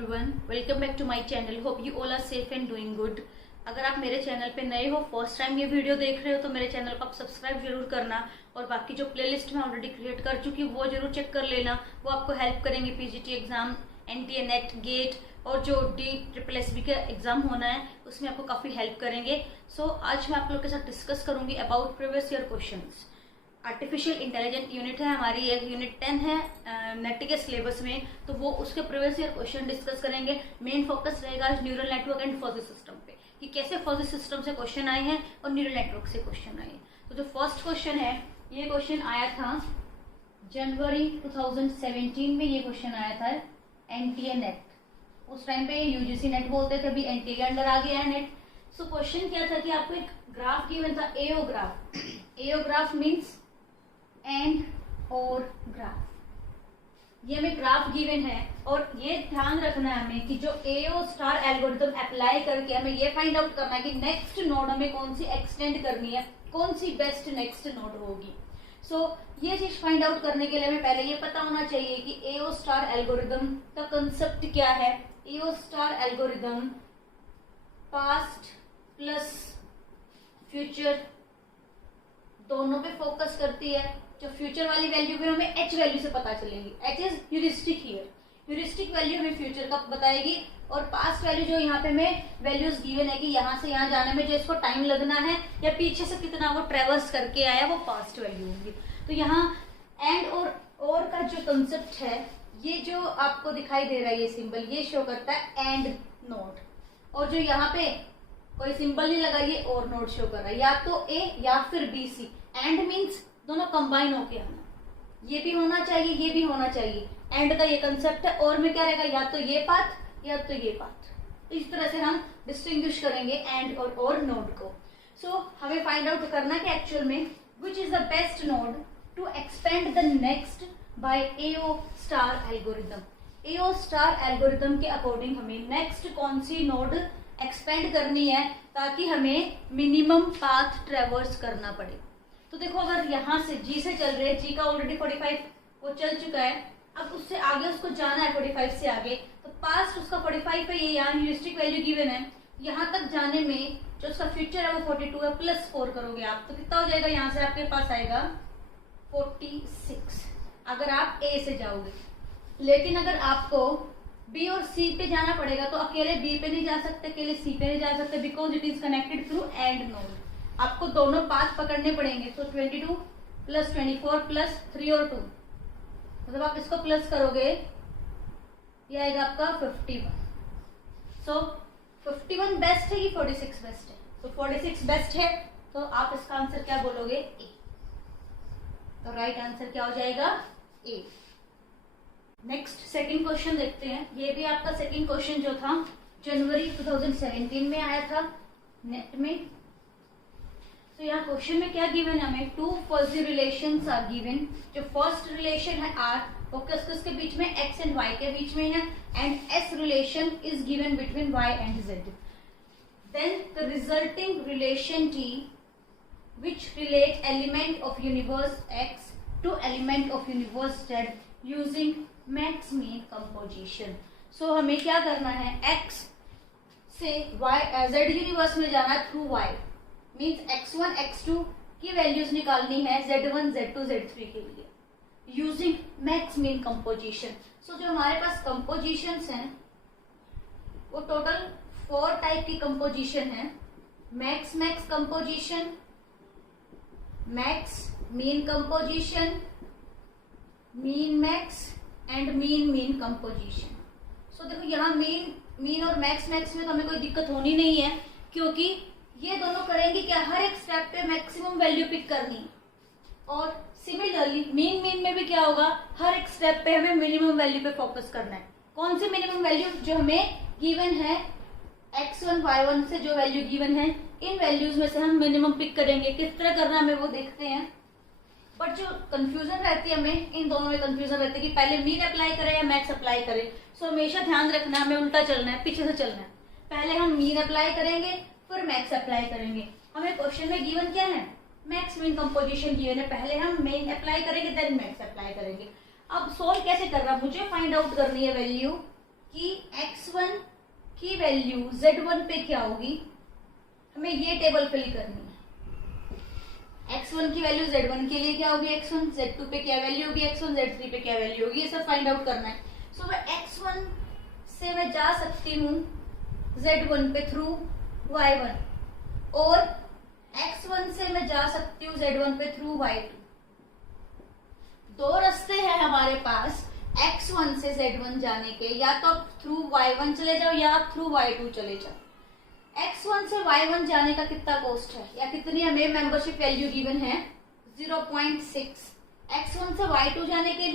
Everyone, welcome back to my channel. Hope you all are safe and doing good. अगर आप मेरे channel पे नए हो, फर्स्ट टाइम ये वीडियो देख रहे हो, तो मेरे चैनल को आप सब्सक्राइब जरूर करना और बाकी जो प्लेलिस्ट मैं ऑलरेडी क्रिएट कर चुकी हूँ वो जरूर चेक कर लेना। वो आपको हेल्प करेंगे PGT exam, NTA NET, GATE और जो DSSB का एग्जाम होना है उसमें आपको काफ़ी हेल्प करेंगे। सो आज मैं आप लोग के साथ डिस्कस करूंगी about previous year questions. Artificial intelligent unit है हमारी, एक यूनिट 10 है नेट के सिलेबस में, तो वो उसके प्रीवियस ईयर क्वेश्चन डिस्कस करेंगे। मेन फोकस रहेगा neural network and fuzzy system पे कि कैसे फजी सिस्टम से क्वेश्चन आए हैं और न्यूरल नेटवर्क से क्वेश्चन आए हैं। तो जो फर्स्ट क्वेश्चन है, ये क्वेश्चन आया था जनवरी 2017 में। ये क्वेश्चन आया था एनटीए नेट, उस टाइम पे यूजीसी नेट बोलते थे, अभी एनटीए के अंडर आ गया है नेट। सो क्वेश्चन क्या था कि आपको एक ग्राफ गिवन था, AO graph. AO graph means and और ग्राफ। ये हमें ग्राफ गिवन है और ये ध्यान रखना है हमें कि जो एओ स्टार एल्गोरिथम अप्लाई करके हमें ये फाइंड आउट करना है कि नेक्स्ट नोड हमें कौन सी एक्सटेंड करनी है, कौन सी बेस्ट नेक्स्ट नोड होगी। सो ये चीज फाइंड आउट करने के लिए हमें पहले ये पता होना चाहिए कि एओ स्टार एल्गोरिथम का कंसेप्ट क्या है। AO star algorithm past plus future दोनों पे फोकस करती है। जो फ्यूचर वाली वैल्यू भी हमें एच वैल्यू से पता चलेगी। H is heuristic here, heuristic value हमें फ्यूचर का बताएगी और पास्ट वैल्यू जो यहाँ पे हमें वैल्यूज गिवन है कि यहाँ से यहाँ जाने में जो इसको टाइम लगना है या पीछे से कितना वो ट्रेवर्स करके आया, वो पास्ट वैल्यू होगी। तो यहाँ एंड और का जो कंसेप्ट है, ये जो आपको दिखाई दे रहा है ये सिंबल, ये शो करता है एंड नोड। और जो यहाँ पे कोई सिंबल नहीं लगा, ये और नोड शो कर रहा है, या तो ए या फिर बी सी। एंड मीन्स दोनों कंबाइन होके आना, ये भी होना चाहिए, ये भी होना चाहिए। एंड का ये कंसेप्ट है। और में क्या रहेगा, या तो ये पाथ या तो ये पाथ। तो इस तरह से हम डिस्टिंग्विश करेंगे एंड और नोड को। सो हमें फाइंड आउट करना कि एक्चुअल में which is the best node to expand the next by AO star algorithm. AO star algorithm के अकॉर्डिंग हमें नेक्स्ट कौन सी नोड एक्सपेंड करनी है ताकि हमें मिनिमम पाथ ट्रेवर्स करना पड़े। तो देखो, अगर यहाँ से जी से चल रहे हैं, जी का ऑलरेडी 45 वो चल चुका है, अब उससे आगे उसको जाना है 45 से आगे, तो पास्ट उसका 45 है, ये यहाँ ह्यूरिस्टिक वैल्यू गिवन है। यहाँ तक जाने में जो उसका फ्यूचर है वो 42 है, प्लस 4 करोगे आप तो कितना हो जाएगा, यहाँ से आपके पास आएगा 46 अगर आप ए से जाओगे। लेकिन अगर आपको बी और सी पे जाना पड़ेगा तो अकेले बी पे नहीं जा सकते, अकेले सी पे नहीं जा सकते, because it is connected through and node. आपको दोनों पाथ पकड़ने पड़ेंगे। तो 22 प्लस 24 प्लस 3 और 2, मतलब आप इसको प्लस करोगे, ये आएगा आपका 51। सो 51 बेस्ट है कि 46 बेस्ट है? तो 46 बेस्ट है, तो आप इसका आंसर क्या बोलोगे, ए। तो राइट आंसर क्या हो जाएगा, ए। नेक्स्ट सेकंड क्वेश्चन देखते हैं। ये भी आपका सेकंड क्वेश्चन जो था जनवरी 2017 में आया था नेट में। तो यहाँ क्वेश्चन में क्या गिवन है हमें, two fuzzy relations are given. जो फर्स्ट रिलेशन है आर, वो किसके बीच में, एक्स एंड वाई के बीच में है, and S relation is given between Y and Z. Then the resulting relation T which relate element of universe X to element of universe Z using max min composition. So हमें क्या करना है, x से Y Z universe में जाना है through Y, means x1 x2 की values निकालनी है z1 z2 z3 के लिए using max min composition. So जो हमारे पास कंपोजिशंस हैं वो टोटल 4 टाइप की कंपोजिशन है। Max max composition, max min composition, min max and min min composition. So देखो, यहाँ मीन और मैक्स मैक्स में तो हमें कोई दिक्कत होनी नहीं है, क्योंकि ये दोनों करेंगे क्या, हर एक स्टेप पे मैक्सिमम वैल्यू पिक करनी है। और सिमिलरली मीन में भी क्या होगा, हर एक स्टेप पे हमें मिनिमम वैल्यू पे फोकस करना है। कौन सी मिनिमम वैल्यू, जो हमें गिवन है x1 y1 से जो वैल्यू गिवन है, इन वैल्यूज में से हम मिनिमम पिक करेंगे। किस तरह करना हमें वो देखते हैं। बट जो कंफ्यूजन रहती है हमें, इन दोनों में कंफ्यूजन रहती है कि पहले मीन अप्लाई करें या मैक्स अप्लाई करें। सो हमेशा ध्यान रखना है, हमें उल्टा चलना है, पीछे से चलना है। पहले हम मीन अप्लाई करेंगे फिर मैक्स अप्लाई करेंगे। हमें क्वेश्चन में गिवन क्या है, मैक्स मीन कंपोजिशन गिवन है, पहले हम मेन अप्लाई करेंगे देन मैक्स अप्लाई करेंगे। अब सोल्व कैसे करना, मुझे फाइंड आउट करनी है वैल्यू कि x1 की वैल्यू z1 पे क्या होगी, हमें ये टेबल फिल करनी है। x1 की वैल्यू z1 के लिए क्या होगी, x1, z2 पे क्या वैल्यू होगी x1, z3 पे क्या वैल्यू होगी, ये सब फाइंड आउट करना है। सो मैं x1 से मैं जा सकती हूँ z1 पे थ्रू y1 और x1 से मैं जा सकती हूँ z1 पे थ्रू y2। दो रास्ते हैं हमारे पास x1 से z1 जाने के, या तो आप थ्रू y1 चले जाओ या आप थ्रू y2 चले जाओ। x1 से y1 जाने का कितना कॉस्ट है या कितनी हमें मेंबरशिप वैल्यू गिवन है, 0.6। x1 से y2 जाने के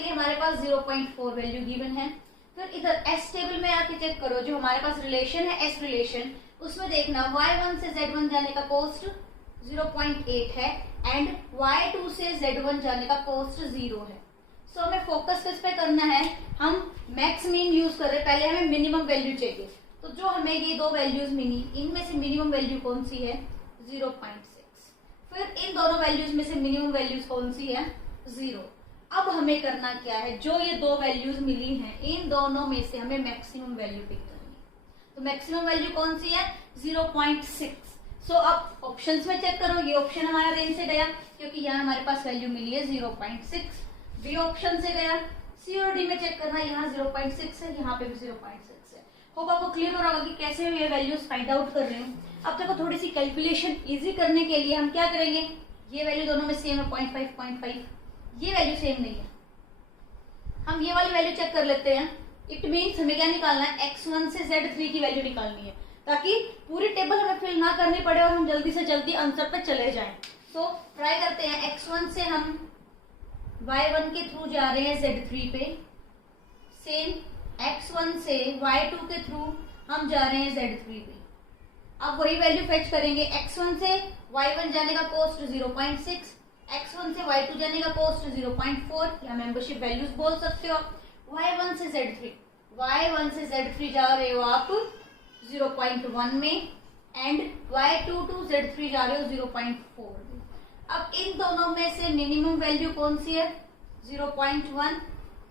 लिए हमारे पास 0.4 वैल्यू गिवन है। फिर इधर एस टेबल में आके चेक करो, जो हमारे पास रिलेशन है एस रिलेशन, उसमें देखना y1 से z1 जाने का कॉस्ट 0.8 है एंड y2 से z1 जाने का कॉस्ट 0 है। सो हमें फोकस किस पे करना है, हम मैक्स मीन यूज कर रहे हैं, पहले हमें मिनिमम वैल्यू चाहिए। तो जो हमें ये दो वैल्यूज मिली, इनमें से मिनिमम वैल्यू कौन सी है, 0.6। फिर इन दोनों वैल्यूज में से मिनिमम वैल्यूज कौन सी है, 0। अब हमें करना क्या है, जो ये दो वैल्यूज मिली हैं इन दोनों में से हमें मैक्सिमम वैल्यू पिक करनी है। तो मैक्सिमम वैल्यू कौन सी है, 0.6। सो अब ऑप्शंस में चेक करो, ये ऑप्शन हमारा रेंज से गया क्योंकि यहाँ हमारे पास वैल्यू मिली है 0.6। बी ऑप्शन से गया, सी और डी में चेक करना, यहाँ 0.6 है, यहाँ पे भी 0.6 है। होप आपको क्लियर हो रहा होगा कि कैसे ये वैल्यूज फाइंड आउट कर रहे हूँ। अब देखो थोड़ी सी कैलकुलेशन इजी करने के लिए हम क्या करेंगे, ये वैल्यू दोनों में सेम है 0.5, ये वैल्यू सेम नहीं है, हम ये वाली वैल्यू चेक कर लेते हैं। इट मीन्स हमें क्या निकालना है, x1 से z3 की वैल्यू निकालनी है ताकि पूरी टेबल हमें फिल ना करनी पड़े और हम जल्दी से जल्दी आंसर पे चले जाएं। सो ट्राई करते हैं, x1 से हम y1 के थ्रू जा रहे हैं z3 पे, सेम x1 से y2 के थ्रू हम जा रहे हैं z3 पे। अब वही वैल्यू फेच करेंगे, x1 से y1 जाने का कॉस्ट 0.6, x1 से y2 जाने का कॉस्ट 0.4 या मेंबरशिप वैल्यूज बोल सकते हो। y1 से z3 जा रहे हो आप 0.1 में एंड y2 टू z3 जा रहे हो 0.4 में। अब इन दोनों में से मिनिमम वैल्यू कौन सी है, 0.1।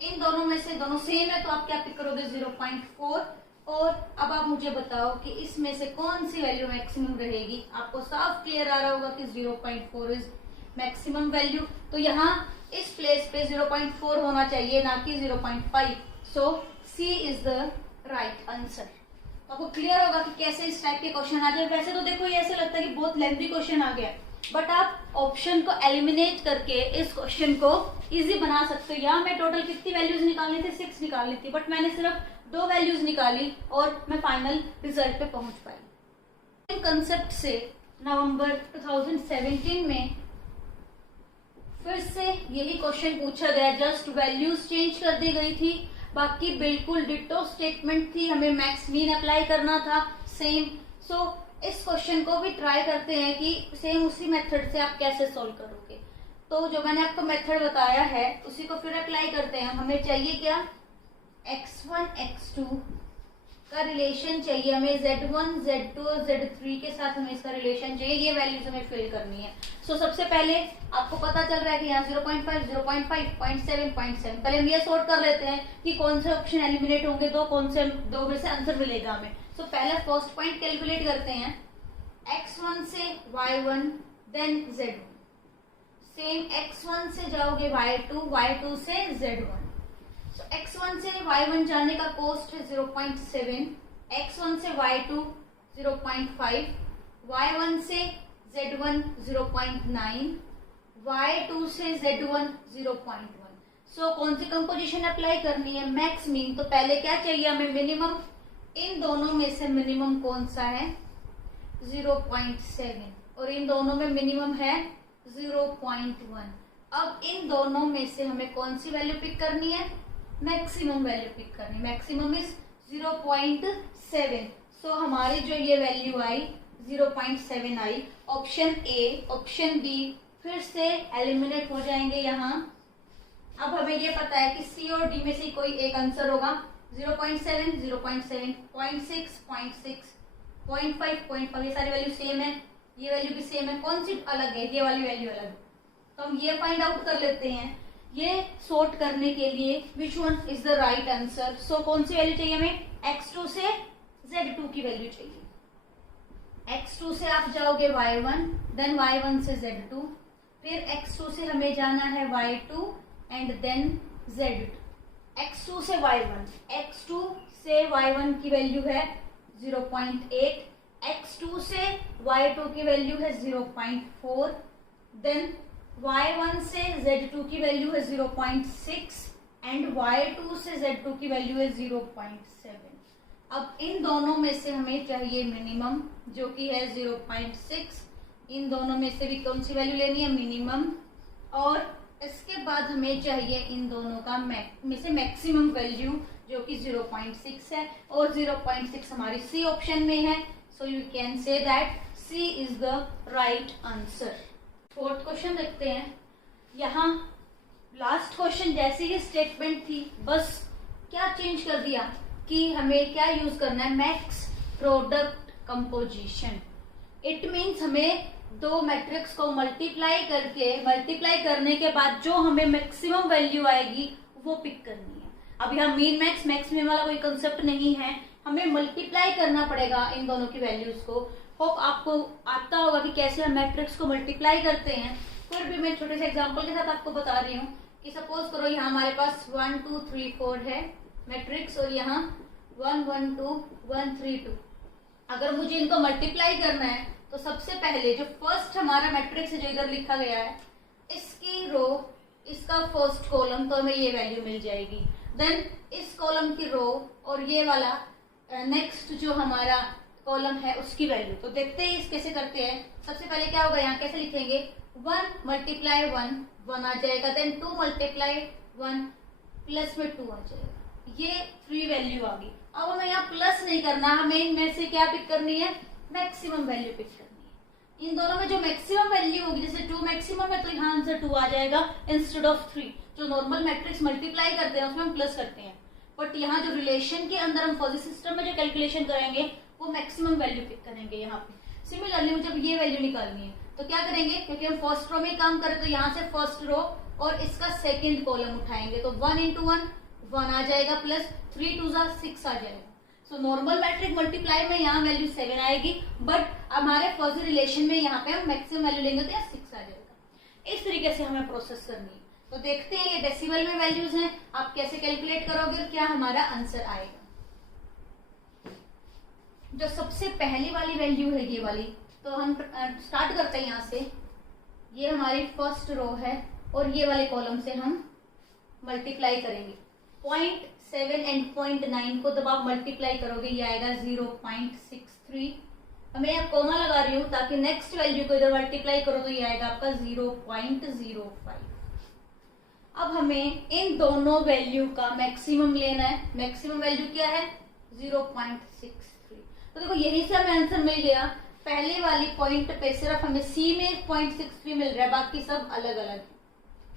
इन दोनों में से दोनों सेम है तो आप क्या पिक करोगे, 0.4। और अब आप मुझे बताओ कि इसमें से कौन सी वैल्यू मैक्सिमम रहेगी। आपको साफ क्लियर आ रहा होगा कि 0.4 इज मैक्सिमम वैल्यू। तो यहाँ इस प्लेस पे 0.4 होना चाहिए, ना कि 0.5। सो सी इज द राइट आंसर। आपको क्लियर होगा कि कैसे इस टाइप के क्वेश्चन आ जाए। वैसे तो देखो ये ऐसे लगता है कि बहुत लेंथी क्वेश्चन आ गया, बट आप ऑप्शन को एलिमिनेट करके इस क्वेश्चन को इजी बना सकते हो। यहाँ मैं टोटल कितनी वैल्यूज निकालनी थी, 6 निकालनी थी, बट मैंने सिर्फ 2 वैल्यूज निकाली और मैं फाइनल रिजल्ट पे पहुंच पाई। कंसेप्ट से नवंबर 2017 में फिर से यही क्वेश्चन पूछा गया, जस्ट वैल्यूज चेंज कर दी गई थी, बाकी बिल्कुल डिटो स्टेटमेंट थी, हमें मैक्स मीन अप्लाई करना था सेम। सो इस क्वेश्चन को भी ट्राई करते हैं कि सेम उसी मेथड से आप कैसे सॉल्व करोगे। तो जो मैंने आपको मेथड बताया है उसी को फिर अप्लाई करते हैं। हमें चाहिए क्या, x1 x2 का रिलेशन चाहिए, हमें z1 z2 और z3 के साथ हमें इसका रिलेशन चाहिए, ये वैल्यूज हमें फिल करनी है। सो सबसे पहले आपको पता चल रहा है कि यहाँ 0.5 0.5 0.7 0.7। पहले हम ये सॉर्ट कर लेते हैं कि कौन से ऑप्शन एलिमिनेट होंगे, कौन से दो में से आंसर मिलेगा हमें। सो पहले फर्स्ट पॉइंट कैलकुलेट करते हैं, x1 से y1 then z1, same x1 से जाओगे y2 से z1। So, x1 से y1 जाने का कॉस्ट है 0.7, x1 से y2 0.5, y1 से z1 0.9, y2 से z1 0.1। सो कौन सी कंपोजिशन अप्लाई करनी है, मैक्स मीन। तो पहले क्या चाहिए हमें, मिनिमम। इन दोनों में से मिनिमम कौन सा है, 0.7, और इन दोनों में मिनिमम है 0.1। अब इन दोनों में से हमें कौन सी वैल्यू पिक करनी है, मैक्सिमम वैल्यू पिक करनी। Maximum is 0.7। सो हमारी जो ये वैल्यू आई 0.7 आई। ऑप्शन ए ऑप्शन बी फिर से एलिमिनेट हो जाएंगे यहाँ। अब हमें ये पता है कि सी और डी में से कोई एक आंसर होगा। 0.7 0.7 0.6 0.6 0.5 0.5 ये सारी वैल्यू सेम है, ये वैल्यू भी सेम है। कौन सी अलग है, ये वाली वैल्यू अलग है। तो हम ये फाइंड आउट कर लेते हैं, ये सॉर्ट करने के लिए which one is the right answer. So कौन सी वैल्यू चाहिए हमें, x2 से z2 की वैल्यू चाहिए। x2 से आप जाओगे y1, देन y1 से z2, फिर x2 से हमें जाना है y2 and then z2। x2 से y1, x2 से y1 की वैल्यू है 0.8, x2 से y2 की वैल्यू है 0.4, देन y1 से z2 की वैल्यू है 0.6 एंड y2 से z2 की वैल्यू है 0.7। अब इन दोनों में से हमें चाहिए मिनिमम जो कि है 0.6। इन दोनों में से भी कौन सी वैल्यू लेनी है, मिनिमम, और इसके बाद हमें चाहिए इन दोनों का में से मैक्सिमम वैल्यू जो कि 0.6 है, और 0.6 हमारी सी ऑप्शन में है। So you can say that C is the right answer. Fourth question देखते हैं। यहाँ लास्ट क्वेश्चन जैसी ही स्टेटमेंट थी, बस क्या चेंज कर दिया कि हमें क्या यूज करना है, max product composition. It means हमें दो मैट्रिक्स को मल्टीप्लाई करने के बाद जो हमें मैक्सिमम वैल्यू आएगी वो पिक करनी है। अब यहाँ मीन मैक्स मैक्स मिन वाला कोई कंसेप्ट नहीं है, हमें मल्टीप्लाई करना पड़ेगा इन दोनों की वैल्यूज को। होप आपको आता होगा कि कैसे हम मैट्रिक्स को मल्टीप्लाई करते हैं। फिर भी मैं छोटे से एग्जांपल के साथ आपको बता रही हूँ कि सपोज करो यहाँ हमारे पास 1 2 3 4 है मैट्रिक्स, और यहाँ 1 1 2 1 3 2। अगर मुझे इनको मल्टीप्लाई करना है तो सबसे पहले जो फर्स्ट हमारा मैट्रिक्स है जो इधर लिखा गया है, इसकी रो, इसका फर्स्ट कॉलम, तो हमें ये वैल्यू मिल जाएगी। देन इस कॉलम की रो और ये वाला नेक्स्ट जो हमारा कॉलम है उसकी वैल्यू। तो देखते हैं इस कैसे करते हैं। सबसे पहले क्या होगा, यहाँ कैसे लिखेंगे, 1 मल्टीप्लाई 1 1 आ जाएगा, देन 2 मल्टीप्लाई 1 प्लस में 2 आ जाएगा। ये 3 वैल्यू आ गई। अब हमें यहाँ प्लस नहीं करना, हमें इनमें से क्या पिक करनी है, मैक्सिमम वैल्यू पिक करनी है। इन दोनों में जो मैक्सिमम वैल्यू होगी, जैसे 2 मैक्सिमम है तो यहाँ आंसर 2 आ जाएगा इंस्टेड ऑफ 3। जो नॉर्मल मैट्रिक्स मल्टीप्लाई करते हैं उसमें हम प्लस करते हैं, बट यहाँ जो रिलेशन के अंदर हम फजी सिस्टम में जो कैलकुलेशन करेंगे वो मैक्सिमम वैल्यू पिक करेंगे। यहाँ पे सिमिलरली जब ये वैल्यू निकालनी है तो क्या करेंगे, क्योंकि हम फर्स्ट रो में काम करें तो यहाँ से फर्स्ट रो और इसका सेकेंड कॉलम उठाएंगे, तो 1 इंटू 1 1 आ जाएगा, प्लस 3 2 6 आ जाएगा। सो नॉर्मल मैट्रिक मल्टीप्लाई में यहाँ वैल्यू 7 आएगी, बट हमारे फर्स्ट रिलेशन में यहाँ पे हम मैक्सिमम वैल्यू लेंगे तो यहाँ 6 आ जाएगा। इस तरीके से हमें प्रोसेस करनी है। तो देखते हैं ये डेसिमल में वैल्यूज हैं, आप कैसे कैलकुलेट करोगे और क्या हमारा आंसर आएगा। जो सबसे पहली वाली वैल्यू है ये वाली, तो हम स्टार्ट करते हैं यहाँ से। ये हमारी फर्स्ट रो है और ये वाले कॉलम से हम मल्टीप्लाई करेंगे। 0.7 एंड 0.9 को जब आप मल्टीप्लाई करोगे ये आएगा 0.63। मैं यहाँ कोमा लगा रही हूँ ताकि नेक्स्ट वैल्यू को इधर मल्टीप्लाई करो तो ये आएगा आपका 0.05। अब हमें इन दोनों वैल्यू का मैक्सिमम लेना है। मैक्सिमम वैल्यू क्या है, 0.63। तो देखो यही से हमें आंसर मिल गया। पहले वाली पॉइंट पे सिर्फ हमें सी में 0.63 मिल रहा है, बाकी सब अलग अलग।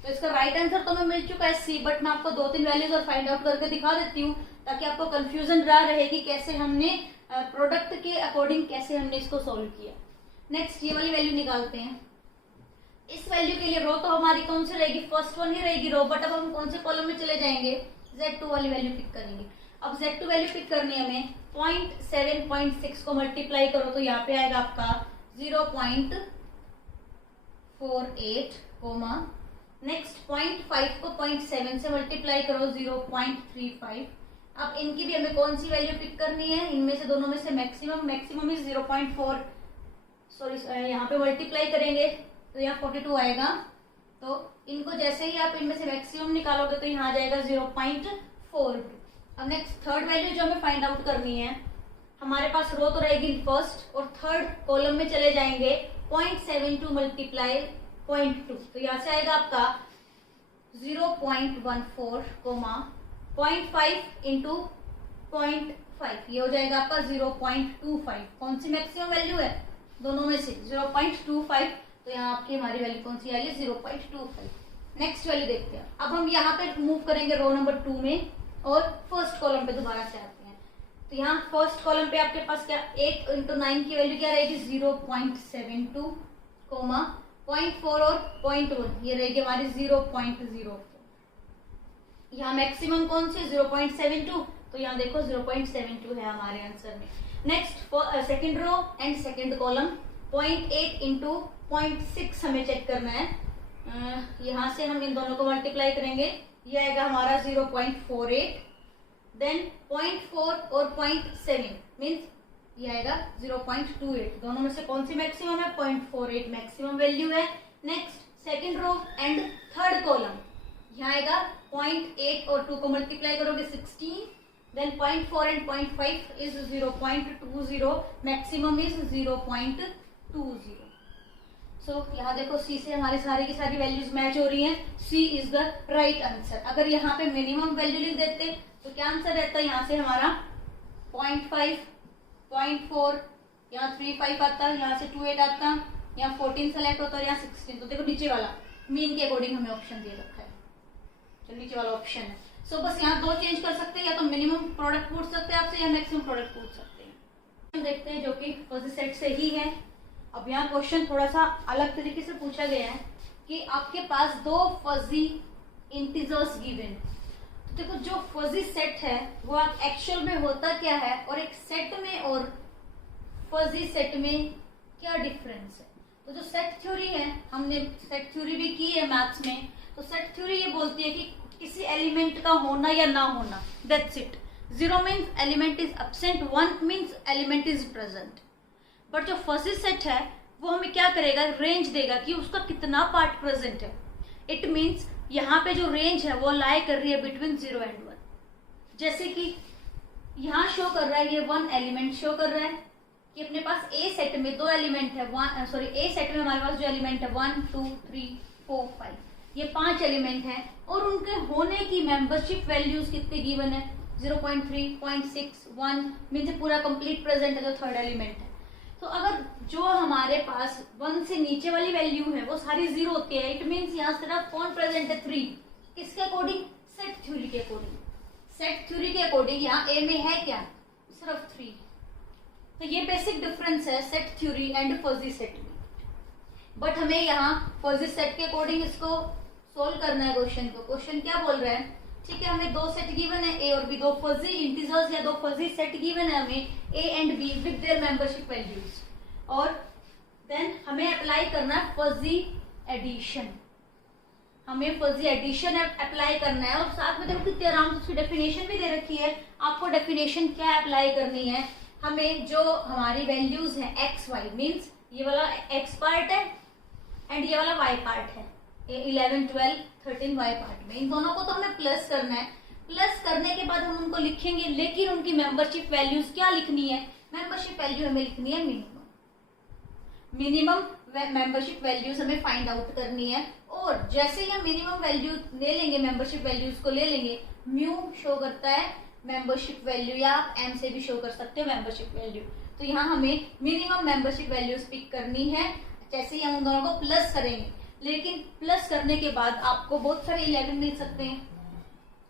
तो इसका राइट आंसर तो हमें मिल चुका है सी, बट मैं आपको 2-3 वैल्यूज और फाइंड आउट करके दिखा देती हूँ ताकि आपको कंफ्यूजन रहा रहे कि कैसे हमने प्रोडक्ट के अकॉर्डिंग कैसे हमने इसको सोल्व किया। नेक्स्ट ये वाली वैल्यू निकालते हैं। इस वैल्यू के लिए रो तो हमारी कौन सी रहेगी, फर्स्ट वन ही रहेगी रो, बट अब हम कौन से कॉलम में चले जाएंगे, Z2 वाली वैल्यू पिक करेंगे। अब Z2 वैल्यू पिक करनी है हमें। 0.7 0.6 को मल्टीप्लाई करो तो यहाँ पे आएगा आपका 0.48, नेक्स्ट 0.5 को 0.7 से मल्टीप्लाई करो 0.35। अब इनकी भी हमें कौन सी वैल्यू पिक करनी है, इनमें से दोनों में से मैक्सिमम इज 0.4, सॉरी यहाँ पे मल्टीप्लाई करेंगे तो यहाँ 42 आएगा। तो इनको जैसे ही आप इनमें से मैक्सिमम निकालोगे तो यहाँ आ जाएगा 0.42। अब नेक्स्ट थर्ड वैल्यू जो हमें फाइंड आउट करनी है, हमारे पास रो तो रहेगी फर्स्ट और थर्ड कॉलम में चले जाएंगे। 0.72 मल्टीप्लाई 0.2 तो यहाँ से आएगा आपका 0.14, 0.5 इंटू 0.5 ये हो जाएगा आपका 0.25। कौन सी मैक्सिमम वैल्यू है, दोनों में से 0.25। तो यहाँ आपकी हमारी वैल्यू कौन सी आई है, 0.25। नेक्स्ट वैल्यू देखते हैं। अब हम यहाँ पे मूव करेंगे रो नंबर 2 में और फर्स्ट कॉलम पे दोबारा से आते हैं। तो यहाँ फर्स्ट कॉलम पे आपके पास क्या 8 इंटू 9 की वैल्यू क्या रहेगी 0.72, 0.4 और 0.1 ये रहेगी हमारी 0.04। यहाँ मैक्सिमम कौन से 0.72, तो यहाँ देखो 0.72 है हमारे आंसर में। Next second row and second column 0.8 into 0.6 हमें चेक करना है। यहाँ से हम इन दोनों को मल्टीप्लाई करेंगे, ये आएगा हमारा 0.48, देन 0.4 और 0.7 मीन्स ये आएगा 0.28। दोनों में से कौन सी मैक्सिमम है? 0.48 मैक्सिमम वैल्यू है। Next second row and third column, यहाँ आएगा 0.8 और 2 को मल्टीप्लाई करोगे 16, then 0.4 and 0.5 is 0.20, maximum is 0.20। So यहाँ देखो सी से हमारी सारी की सारी वैल्यूज मैच हो रही हैं, सी इज द राइट आंसर। अगर यहाँ पे मिनिमम वैल्यू लिख देते तो क्या आंसर रहता है? यहाँ से हमारा 0.5, 0.4, यहाँ 3.5 आता, यहाँ से 2.8 आता, यहाँ 14 सेलेक्ट होता है, यहाँ 16। तो देखो नीचे वाला मीन के अकॉर्डिंग हमें ऑप्शन दे रखा है, तो नीचे वाला ऑप्शन है। सो बस यहाँ दो चेंज कर सकते हैं, या तो मिनिमम प्रोडक्ट पूछ सकते हैं आपसे या मैक्सिमम प्रोडक्ट पूछ सकते हैं। हम देखते हैं जो कि फजी सेट से ही है। अब यहाँ क्वेश्चन थोड़ा सा अलग तरीके से पूछा गया है कि आपके पास दो फजी इंटीजर्स गिवन। तो देखो जो फजी सेट है वो आप एक्चुअल में होता क्या है और एक सेट में और फजी सेट में क्या डिफरेंस है। तो जो सेट थ्योरी है, हमने सेट थ्योरी भी की है मैथ्स में, तो सेट थ्योरी ये बोलती है कि किसी एलिमेंट का होना या ना होना, that's it. 0 means element is absent, 1 means element is present. But जो फजी सेट है वो हमें क्या करेगा? रेंज देगा कि उसका कितना पार्ट प्रेजेंट है। इट मीन्स यहाँ पे जो रेंज है वो लाई कर रही है बिटवीन 0 एंड 1। जैसे कि यहाँ शो कर रहा है, ये 1 एलिमेंट शो कर रहा है कि अपने पास ए सेट में 2 एलिमेंट है, ए सेट में हमारे पास जो एलिमेंट है 1 2 3 4 5, ये 5 एलिमेंट हैं और उनके होने की मेंबरशिप वैल्यूज कितने गिवन है? 0.3, 0.6, 1 मीन्स पूरा कंप्लीट प्रेजेंट है जो थर्ड एलिमेंट है। तो अगर जो हमारे पास 1 से नीचे वाली वैल्यू है वो सारी 0 होती है, इट मीन्स यहाँ सिर्फ कौन प्रेजेंट है? 3। किसके अकॉर्डिंग? सेट थ्योरी के अकॉर्डिंग। सेट थ्योरी के अकॉर्डिंग यहाँ ए में है क्या? सिर्फ 3। तो ये बेसिक डिफरेंस है set theory and fuzzy set में। बट हमें यहाँ फजी सेट के अकॉर्डिंग इसको सोल्व करना है क्वेश्चन को। क्वेश्चन क्या बोल रहा है? ठीक है, हमें 2 सेट गिवन है, ए और बी, 2 फजी इंटीजर्स या 2 फजी सेट गिवन है हमें, A and be with their membership values. और देन हमें अप्लाई करना है फजी एडिशन। हमें फजी एडिशन अप्लाई करना है और साथ में देखो कितने आराम से उसकी डेफिनेशन भी दे रखी है। आपको डेफिनेशन क्या अप्लाई करनी है? हमें जो हमारी वैल्यूज है एक्स वाई, मीन्स ये वाला एक्स पार्ट है एंड ये वाला वाई पार्ट है, 11 12 13 वाई पार्ट में, इन दोनों को तो हमें प्लस करना है। प्लस करने के बाद हम उनको लिखेंगे, लेकिन उनकी मेंबरशिप वैल्यूज क्या लिखनी है? मेंबरशिप वैल्यू हमें लिखनी है मिनिमम मेंबरशिप वैल्यूज हमें फाइंड आउट करनी है। और जैसे ही हम मिनिमम वैल्यू ले लेंगे, मेंबरशिप वैल्यूज को ले लेंगे, म्यू शो करता है मेंबरशिप वैल्यू, या आप एम से भी शो कर सकते हो मेंबरशिप वैल्यू। तो यहाँ हमें मिनिमम मेंबरशिप वैल्यूज पिक करनी है। जैसे ही हम उन दोनों को प्लस करेंगे, लेकिन प्लस करने के बाद आपको बहुत सारे 11 मिल सकते हैं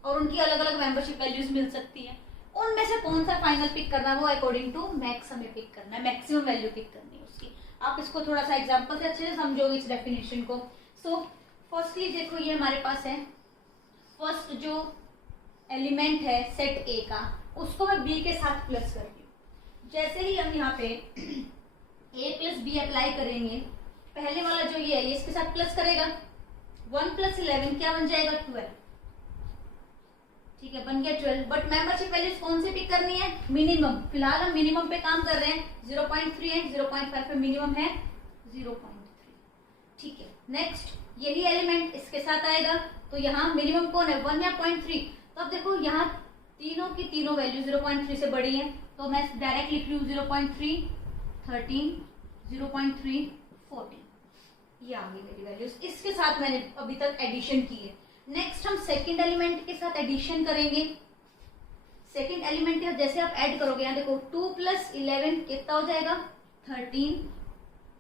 और उनकी अलग अलग मेंबरशिप वैल्यूज मिल सकती है। उनमें से कौन सा फाइनल पिक करना है वो अकॉर्डिंग टू मैक्स हमें पिक करना है, मैक्सिमम वैल्यू पिक करनी है उसकी। आप इसको थोड़ा सा एग्जांपल से अच्छे से समझोगे इस डेफिनेशन को। सो फर्स्टली देखो, ये हमारे पास है फर्स्ट जो एलिमेंट है सेट ए का, उसको मैं बी के साथ प्लस कर रही हूँ। जैसे ही हम यहाँ पे ए प्लस बी अप्लाई करेंगे, पहले वाला जो ये है ये इसके साथ प्लस करेगा, 1 + 11 क्या बन जाएगा? 12। ठीक है, बन गया 12। बट मेंबरशिप वैल्यूज कौन सी पिक करनी है? मिनिमम। फिलहाल हम मिनिमम पे काम कर रहे हैं, 0.3 एंड 0.5 पे मिनिमम है 0.3। ठीक है, नेक्स्ट यही एलिमेंट इसके साथ आएगा, तो यहाँ मिनिमम कौन है? 1 या 0.3। तो अब देखो यहाँ तीनों की तीनों वैल्यू 0.3 से बड़ी है, तो मैं डायरेक्ट लिख रही हूँ 0.3 13 0.3 14। ये आ गई मेरी वैल्यूज। इसके साथ मैंने अभी तक एडिशन की है। नेक्स्ट हम सेकंड एलिमेंट के साथ एडिशन करेंगे। सेकंड एलिमेंट के जैसे आप ऐड करोगे, यहाँ देखो 2 + 11 कितना हो जाएगा? 13।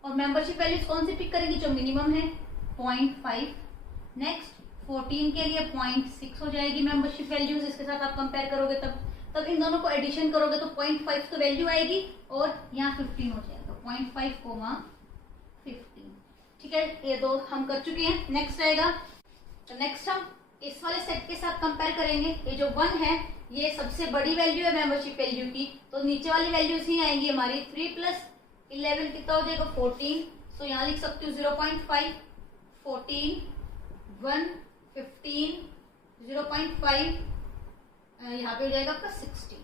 और मेंबरशिप वैल्यूज कौन सी पिक करेंगे? जो मिनिमम है 0.5। नेक्स्ट 14 के लिए 0.6 हो जाएगी मेंबरशिप वैल्यूज। इसके साथ आप कंपेयर करोगे तब इन दोनों को एडिशन करोगे तो 0.5 तो वैल्यू आएगी और यहाँ 15 हो जाएगा, 0.5, 15। ठीक है, ये दो हम कर चुके हैं। नेक्स्ट आएगा, तो नेक्स्ट हम इस वाले सेट के साथ कंपेयर करेंगे, ये जो 1 है ये सबसे बड़ी वैल्यू है मेंबरशिप वैल्यू की, तो नीचे वाली वैल्यूज ही आएंगी हमारी। 3 प्लस 11 कितना हो जाएगा 14, सो यहाँ लिख सकती हूँ 0.5, 14, 1, 15, 0.5, यहाँ पे हो जाएगा आपका 16।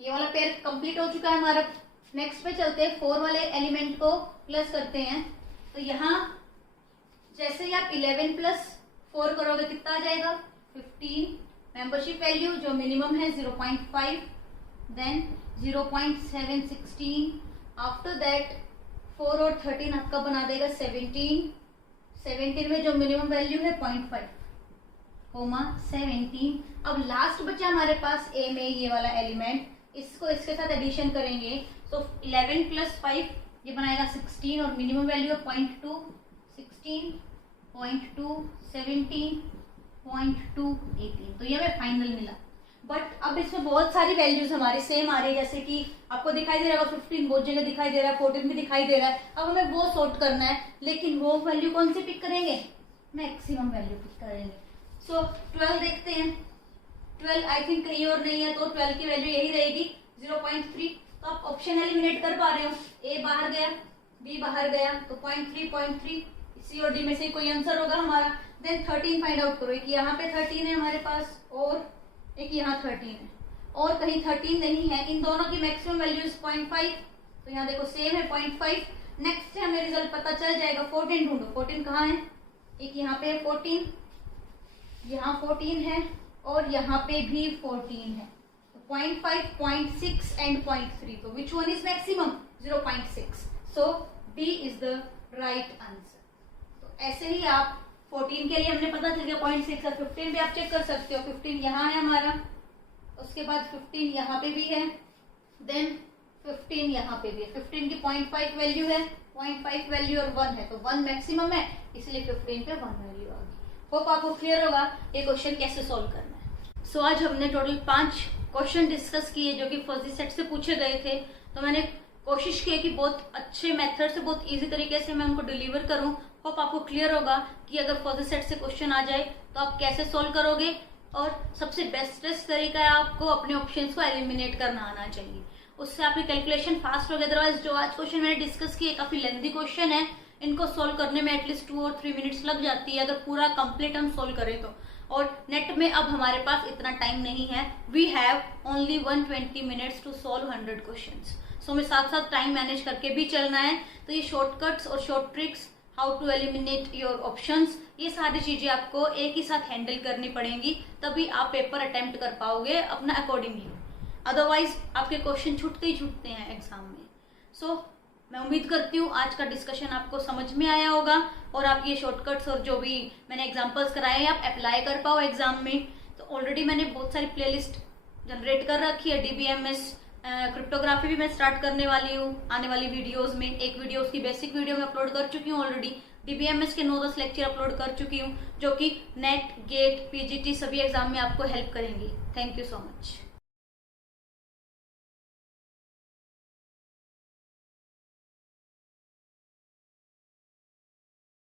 ये वाला पेयर कंप्लीट हो चुका है हमारा। नेक्स्ट पे चलते हैं, 4 वाले एलिमेंट को प्लस करते हैं। तो यहाँ जैसे ही आप 11 प्लस 4 करोगे कितना आ जाएगा 15, मेंबरशिप वैल्यू जो मिनिमम है 0.5, देन 0.716, आफ्टर दैट 4 और 13 आपका बना देगा 17, 17 में जो मिनिमम वैल्यू है 0.5, 17। अब लास्ट बचा हमारे पास ए में ये वाला एलिमेंट, इसको इसके साथ एडिशन करेंगे, तो 11 प्लस 5 ये बनाएगा 16 और मिनिमम वैल्यू है 0.2, 16, 0.2, 17, 0.2, 18। तो ये हमें फाइनल मिला। बट अब इसमें बहुत सारी वैल्यूज हमारी सेम आ रही है, जैसे कि आपको दिखाई दे रहा है 15 बहुत जगह दिखाई दे रहा है, 14 भी दिखाई दे रहा है। अब हमें वो सॉर्ट करना है, लेकिन वो वैल्यू कौन सी पिक करेंगे, मैक्सिमम वैल्यू पिक करेंगे। सो 12 देखते हैं, 12 आई थिंक कहीं और नहीं है, तो 12 की वैल्यू यही रहेगी 0.3। तो आप ऑप्शन एलिमिनेट कर पा रहे हो, ए बाहर गया, बी बाहर गया, तो 0.3, सी और डी में से कोई आंसर होगा हमारा। देन 13 फाइंड आउट करो, एक यहाँ पे 13 है हमारे पास और एक यहाँ 13 है, और कहीं 13 नहीं है। इन दोनों की मैक्सिमम वैल्यू 0.5, तो यहाँ देखो सेम है 0.5। नेक्स्ट से हमें रिजल्ट पता चल जाएगा। 14 ढूंढो, 14 कहाँ है, एक यहाँ पे 14, यहाँ 14 है और यहाँ पे भी 14 है। तो 0.5, 0.6 एंड 0.3, तो विच one is maximum 0.6, so D is the right answer. तो ऐसे ही आप 14 के लिए हमने पता चल गया 0.6 है, 15 भी आप चेक कर सकते हो, 15 यहाँ है हमारा, उसके बाद 15 यहाँ पे भी है, देन 15 यहाँ पे भी है। 15 की 0.5 वैल्यू है, 0.5 वैल्यू और 1 है, तो 1 मैक्सिमम है, इसलिए 15 पे 1 वैल्यू आ गई। होप आपको क्लियर होगा ये क्वेश्चन कैसे सॉल्व करना है। सो आज हमने टोटल 5 क्वेश्चन डिस्कस किए जो कि फर्जी सेट से पूछे गए थे। तो मैंने कोशिश की है कि बहुत अच्छे मेथड से, बहुत इजी तरीके से मैं उनको डिलीवर करूं। होप आपको क्लियर होगा कि अगर फर्जी सेट से क्वेश्चन आ जाए तो आप कैसे सॉल्व करोगे, और सबसे बेस्टेस्ट तरीका है आपको अपने ऑप्शंस को एलिमिनेट करना आना चाहिए, उससे आपकी कैलकुलेशन फास्ट होगी। अदरवाइज जो आज क्वेश्चन मैंने डिस्कस किए काफी लेंथी क्वेश्चन है, इनको सोल्व करने में एटलीस्ट 2 और 3 मिनट्स लग जाती है अगर पूरा कंप्लीट हम सोल्व करें तो। और नेट में अब हमारे पास इतना टाइम नहीं है, we have only 120 minutes to solve 100 questions. So हमें साथ साथ टाइम मैनेज करके भी चलना है। तो ये शॉर्टकट्स और short tricks, how to eliminate your options, ये सारी चीजें आपको एक ही साथ हैंडल करनी पड़ेंगी, तभी आप पेपर अटेम्प्ट कर पाओगे अपना अकॉर्डिंगली। अदरवाइज आपके क्वेश्चन छूटते ही छूटते हैं एग्जाम में। सो मैं उम्मीद करती हूँ आज का डिस्कशन आपको समझ में आया होगा और आप ये शॉर्टकट्स और जो भी मैंने एग्जांपल्स कराए हैं आप अप्लाई कर पाओ एग्जाम में। तो ऑलरेडी मैंने बहुत सारी प्लेलिस्ट जनरेट कर रखी है, डीबीएमएस क्रिप्टोग्राफी भी मैं स्टार्ट करने वाली हूँ आने वाली वीडियोस में। एक वीडियो उसकी बेसिक वीडियो में अपलोड कर चुकी हूँ ऑलरेडी। डीबीएमएस के 9-10 लेक्चर अपलोड कर चुकी हूँ जो कि नेट, गेट, पीजीटी सभी एग्जाम में आपको हेल्प करेंगी। Thank you so much.